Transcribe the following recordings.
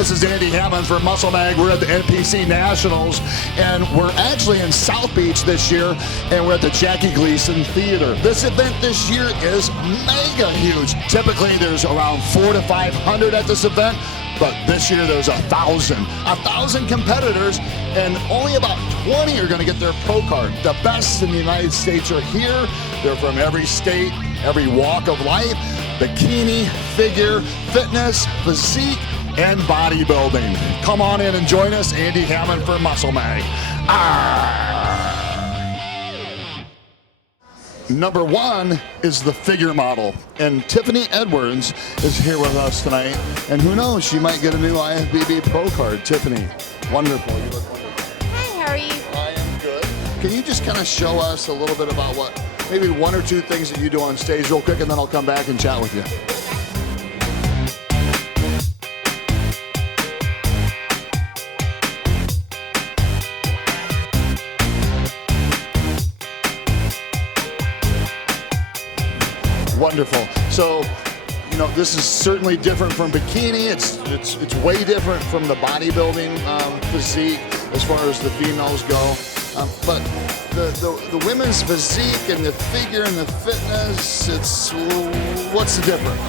This is Andy Haman for Muscle Mag. We're at the NPC Nationals, and we're actually in South Beach this year, and we're at the Jackie Gleason Theater. This event this year is mega huge. Typically, there's around 400 to 500 at this event, but this year there's 1,000 competitors, and only about 20 are going to get their pro card. The best in the United States are here. They're from every state, every walk of life. Bikini, figure, fitness, physique, and bodybuilding. Come on in and join us. Andy Hammond for Muscle Mag. Number one is the figure model, and Tiffany Edwards is here with us tonight. And who knows, she might get a new IFBB Pro card. Tiffany, wonderful. You look wonderful. Hi, how are you? I am good. Can you just kind of show us a little bit about what, maybe one or two things that you do on stage real quick, and then I'll come back and chat with you. Wonderful. So, you know, this is certainly different from bikini. It's way different from the bodybuilding physique as far as the females go. But the women's physique and the figure and the fitness, what's the difference?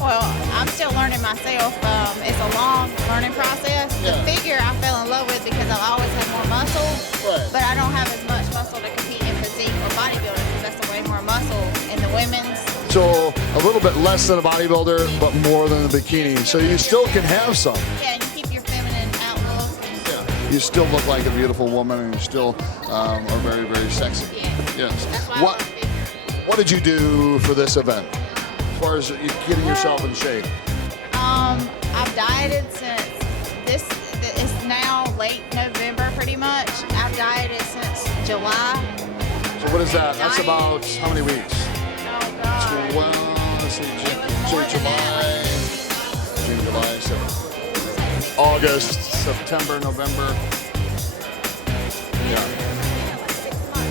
Well, I'm still learning myself. It's a long learning process. Yeah. The figure I fell in love with because I'll always have more muscle, Right. but I don't have as much muscle to compete in physique or bodybuilding because that's way more muscle in the women's. So a little bit less than a bodybuilder, but more than the bikini. So you still can have some. Yeah, and you keep your feminine outlook. Yeah. You still look like a beautiful woman, and you still are very, very sexy. Yeah. Yes. That's why I love figure. What did you do for this event, as far as you getting yourself in shape? I've dieted since it's now late November pretty much. I've dieted since July. So what is that? That's about how many weeks? Oh God. Well, let's see, It was more than that. June, July, September, August, September, November. Yeah.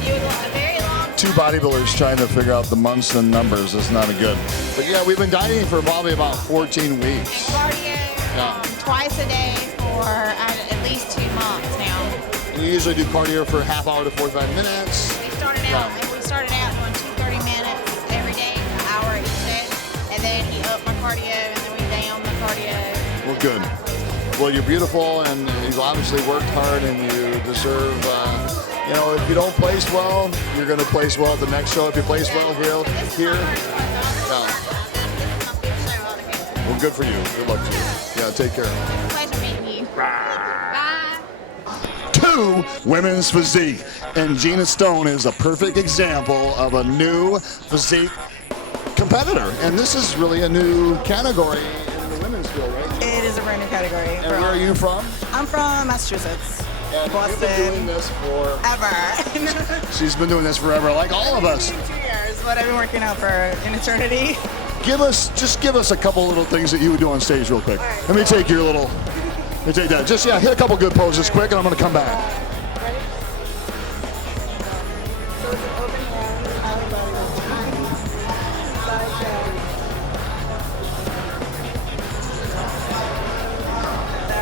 It was a very long Two bodybuilders trying to figure out the months and numbers is not a good. But yeah, we've been dieting for probably about 14 weeks. cardio twice a day for at least 2 months now. And you usually do cardio for a half hour to 45 minutes. We started out doing 2 30 minutes every day, an hour each day, and then he upped my cardio, and then we down the cardio. Well, good. Well, you're beautiful, and you've obviously worked hard, and you deserve, you know, if you don't place well, you're going to place well at the next show. If you place well here, yeah. Well, good for you. Good luck to you. Yeah, take care. Pleasure meeting you. Bye. 2, women's physique. And Gina Stone is a perfect example of a new physique competitor. And this is really a new category in the women's field, right? It is a brand new category. And where are you from? I'm from Massachusetts. And you've been doing this for... Ever. She's been doing this forever, like all of us. 2 years, but I've been working out for an eternity. Just give us a couple little things that you would do on stage real quick. Let me take your little, let me take that. Just, yeah, hit a couple good poses quick, and I'm going to come back. Ready? So it's an open hand, out body, side jab.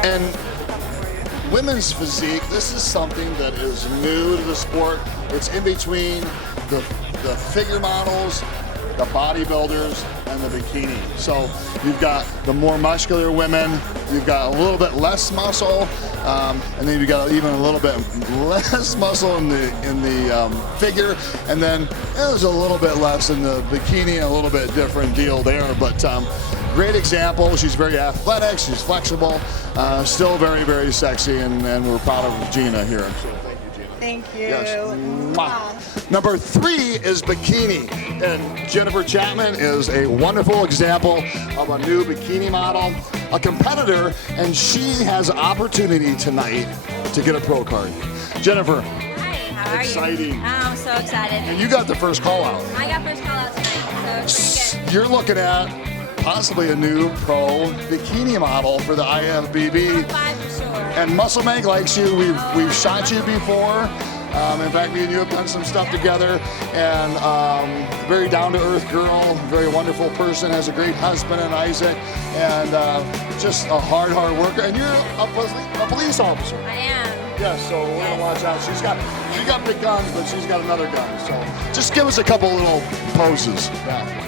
And women's physique, this is something that is new to the sport. It's in between the figure models, the bodybuilders, and the bikini. So you've got the more muscular women, you've got a little bit less muscle, and then you've got even a little bit less muscle in the figure, and then there's a little bit less in the bikini, a little bit different deal there. But great example. She's very athletic, she's flexible, still very, very sexy, and we're proud of Gina here. So Thank you. yes. Mwah. Number 3 is bikini, and Jennifer Chapman is a wonderful example of a new bikini model, a competitor, and she has an opportunity tonight to get a pro card. Jennifer, Hi, how are exciting. you? I'm so excited. And you got the first call out. I got first call out tonight, so it's You're looking at possibly a new pro bikini model for the IFBB. top 5 for sure. And Muscle Mag likes you. We've shot you before. In fact, me and you have done some stuff together, and very down-to-earth girl, very wonderful person, has a great husband in Isaac, and just a hard worker. And you're a police officer. I am. Yes, so we're gonna watch out. She got big guns, but she's got another gun. So just give us a couple little poses. Yeah.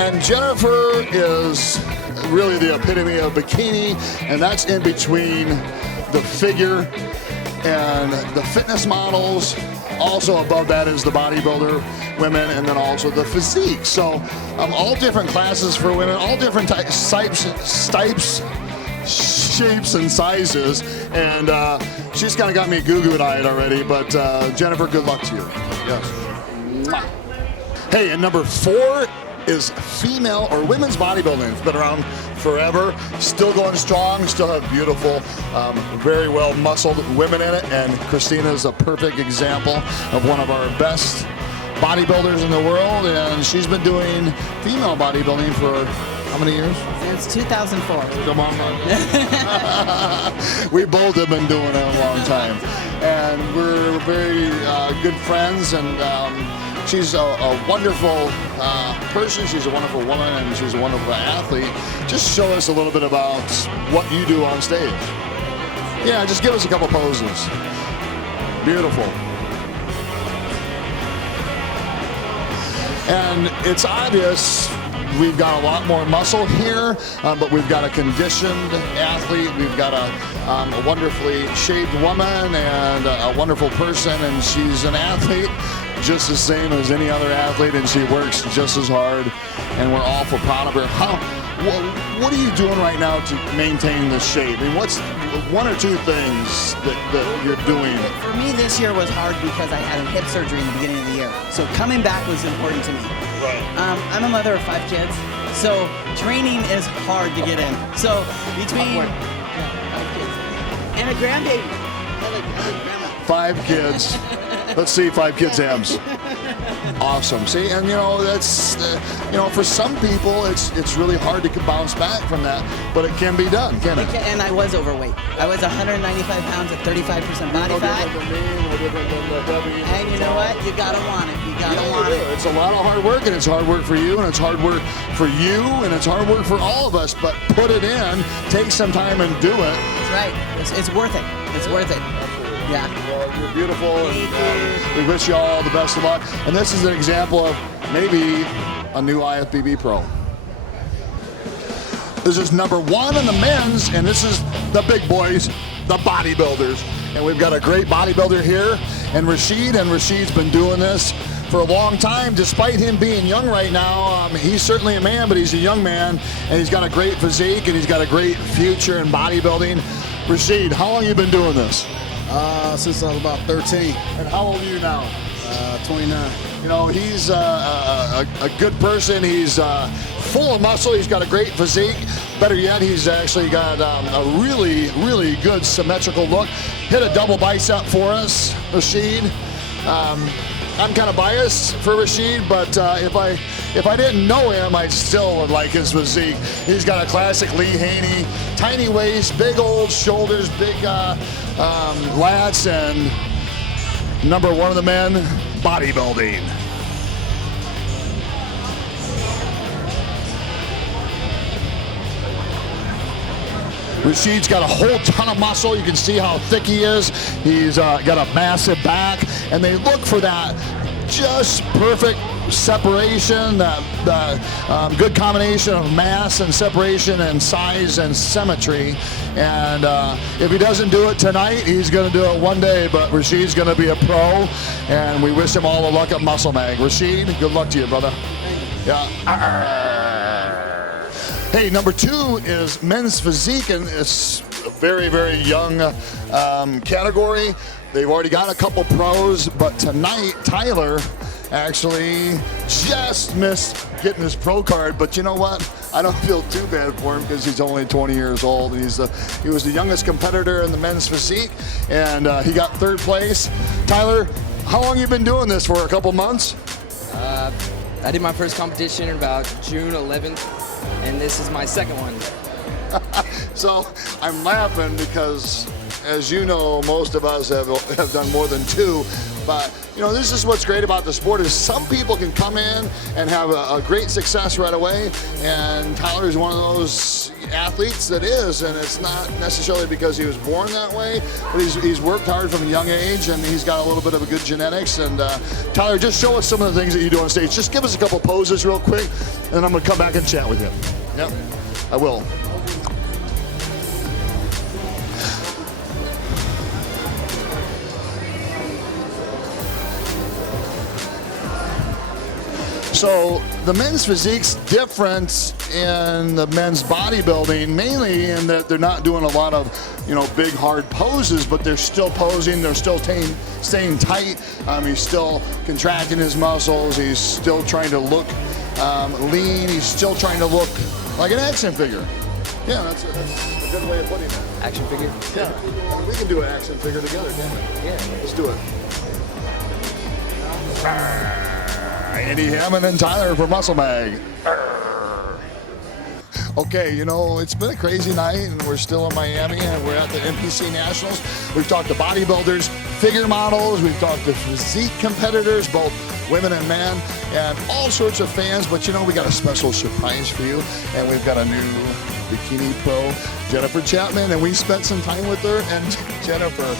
And Jennifer is really the epitome of bikini, and that's in between the figure and the fitness models. Also above that is the bodybuilder women, and then also the physique. So all different classes for women, all different types, shapes, and sizes. And she's kind of got me goo-goo-eyed already, but Jennifer, good luck to you. Yes. Hey, and number 4 is female or women's bodybuilding. It's been around forever, still going strong, still have beautiful, very well muscled women in it, and Christina is a perfect example of one of our best bodybuilders in the world, and she's been doing female bodybuilding for how many years? Since 2004. Come on, man. We both have been doing it a long time, and we're very good friends, and she's a wonderful person, she's a wonderful woman, and she's a wonderful athlete. Just show us a little bit about what you do on stage. Yeah, just give us a couple poses. Beautiful. And it's obvious we've got a lot more muscle here, but we've got a conditioned athlete. We've got a wonderfully shaped woman and a wonderful person, and she's an athlete just the same as any other athlete, and she works just as hard, and we're all proud of her. What are you doing right now to maintain the shape? I mean, what's 1 or 2 things that you're doing? For me, this year was hard because I had a hip surgery in the beginning of the year. So coming back was important to me. Right. I'm a mother of 5 kids, so training is hard to get in. So between 5 kids and a grandbaby. I like grandma. 5 kids. Let's see 5 kids' abs. Awesome. See, and that's for some people it's really hard to bounce back from that, but it can be done, can it? And I was overweight. I was 195 pounds at 35% body fat. And you know what? You gotta want it. You gotta want it. It's a lot of hard work, and it's hard work for you, and it's hard work for you, and it's hard work for all of us. But put it in, take some time, and do it. That's right. It's worth it. It's worth it. Yeah. Well, you're beautiful, and we wish you all the best of luck. And this is an example of maybe a new IFBB pro. This is number 1 in the men's, and this is the big boys, the bodybuilders. And we've got a great bodybuilder here, and Rashid's been doing this for a long time, despite him being young right now. He's certainly a man, but he's a young man, and he's got a great physique, and he's got a great future in bodybuilding. Rashid, how long have you been doing this? Since I was about 13. And how old are you now? 29. He's a good person. He's full of muscle. He's got a great physique. Better yet, he's actually got a really, really good symmetrical look. Hit a double bicep for us, Rashid. I'm kind of biased for Rashid, but if I didn't know him, I still would like his physique. He's got a classic Lee Haney, tiny waist, big old shoulders, big lats, and number 1 of the men, bodybuilding. Rashid's got a whole ton of muscle. You can see how thick he is. He's got a massive back, and they look for that just perfect separation, that good combination of mass and separation and size and symmetry. And if he doesn't do it tonight, he's going to do it one day, but Rashid's going to be a pro, and we wish him all the luck at Muscle Mag. Rashid, good luck to you, brother. Yeah. Hey, number 2 is men's physique, and it's a very, very young category. They've already got a couple pros, but tonight, Tyler actually just missed getting his pro card. But you know what? I don't feel too bad for him because he's only 20 years old. And he was the youngest competitor in the men's physique, and he got 3rd place. Tyler, How long you been doing this for? A couple months? I did my first competition about June 11th, and this is my second one. So I'm laughing because, as you know, most of us have done more than 2. But you know, this is what's great about the sport is some people can come in and have a great success right away, and Tyler is one of those athletes that is, and it's not necessarily because he was born that way, but he's worked hard from a young age, and he's got a little bit of a good genetics. And Tyler, just show us some of the things that you do on stage. Just give us a couple poses real quick, and I'm gonna come back and chat with you. Yep, I will. So the men's physique's different in the men's bodybuilding, mainly in that they're not doing a lot of, you know, big hard poses, but they're still posing, they're still staying tight. He's still contracting his muscles, he's still trying to look lean, he's still trying to look like an action figure. Yeah, that's a good way of putting it. Action figure? Yeah, we can do an action figure together, can't we? Yeah. Let's do it. Andy Hammond and Tyler for Muscle Mag. Okay, you know, it's been a crazy night, and we're still in Miami, and we're at the NPC Nationals. We've talked to bodybuilders, figure models, we've talked to physique competitors, both women and men, and all sorts of fans. But you know, we got a special surprise for you, and we've got a new bikini pro, Jennifer Chapman, and we spent some time with her. And Jennifer,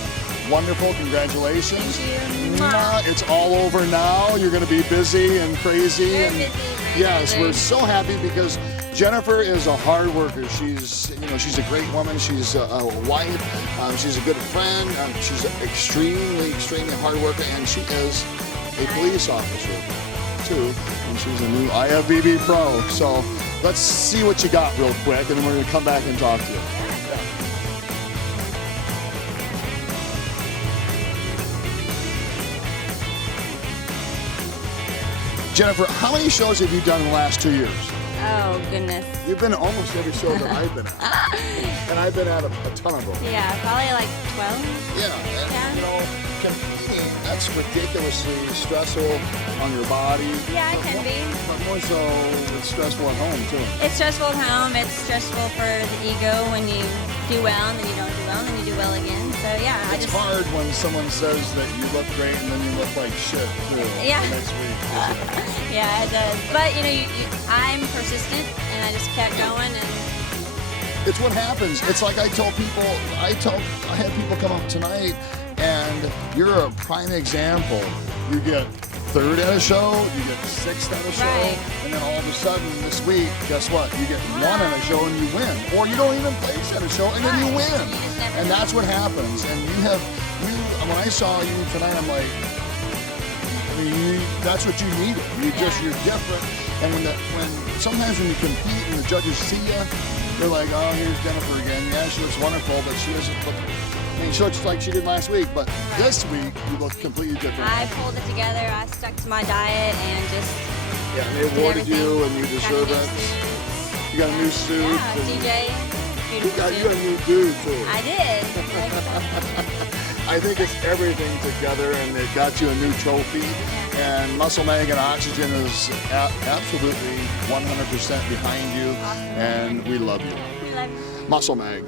wonderful, congratulations. Thank you. It's all over now. You're going to be busy and crazy. Very And busy, very yes, busy. we're so happy because Jennifer is a hard worker. She's a great woman. She's a wife. She's a good friend. She's extremely hard worker, and she is a police officer too. And she's a new IFBB pro. So let's see what you got real quick, and then we're going to come back and talk to you. Jennifer, how many shows have you done in the last 2 years? Oh, goodness. You've been to almost every show that I've been at. And I've been at a ton of them. Yeah, probably like 12. Yeah, and you know, competing, that's ridiculously stressful on your body. Yeah, it can be. But more so, it's stressful at home, too. It's stressful at home. It's stressful for the ego when you do well, and then you don't do well, and then you do well again. So yeah, It's hard when someone says that you look great and then you look like shit, too, Yeah. the next week, isn't it? Yeah, it does. But you know, I'm persistent, and I just kept going, and It's what happens. It's like I tell people, I had people come up tonight, and you're a prime example. You get third at a show, you get sixth at a show, Right. and then all of a sudden this week, guess what? You get one at a show and you win. Or you don't even place at a show and then you Right. win. You just never And know. that's what happens. And when I saw you tonight, I'm like, that's what you needed. You're different. And when sometimes when you compete and the judges see you, they're like, oh, here's Jennifer again. Yeah, she looks wonderful, but she doesn't look. I mean, she looks like she did last week, but this week you look completely different. I pulled it together. I stuck to my diet and just Yeah, and they did awarded you, everything. and you Got a deserve new it. suit. You got a new suit. Yeah, and DJ. you Beautiful got suit. a new dude too. I did. I think it's everything together, and they got you a new trophy. And Muscle Mag and Oxygen is absolutely 100% behind you, and we love you. We love you. Muscle Mag.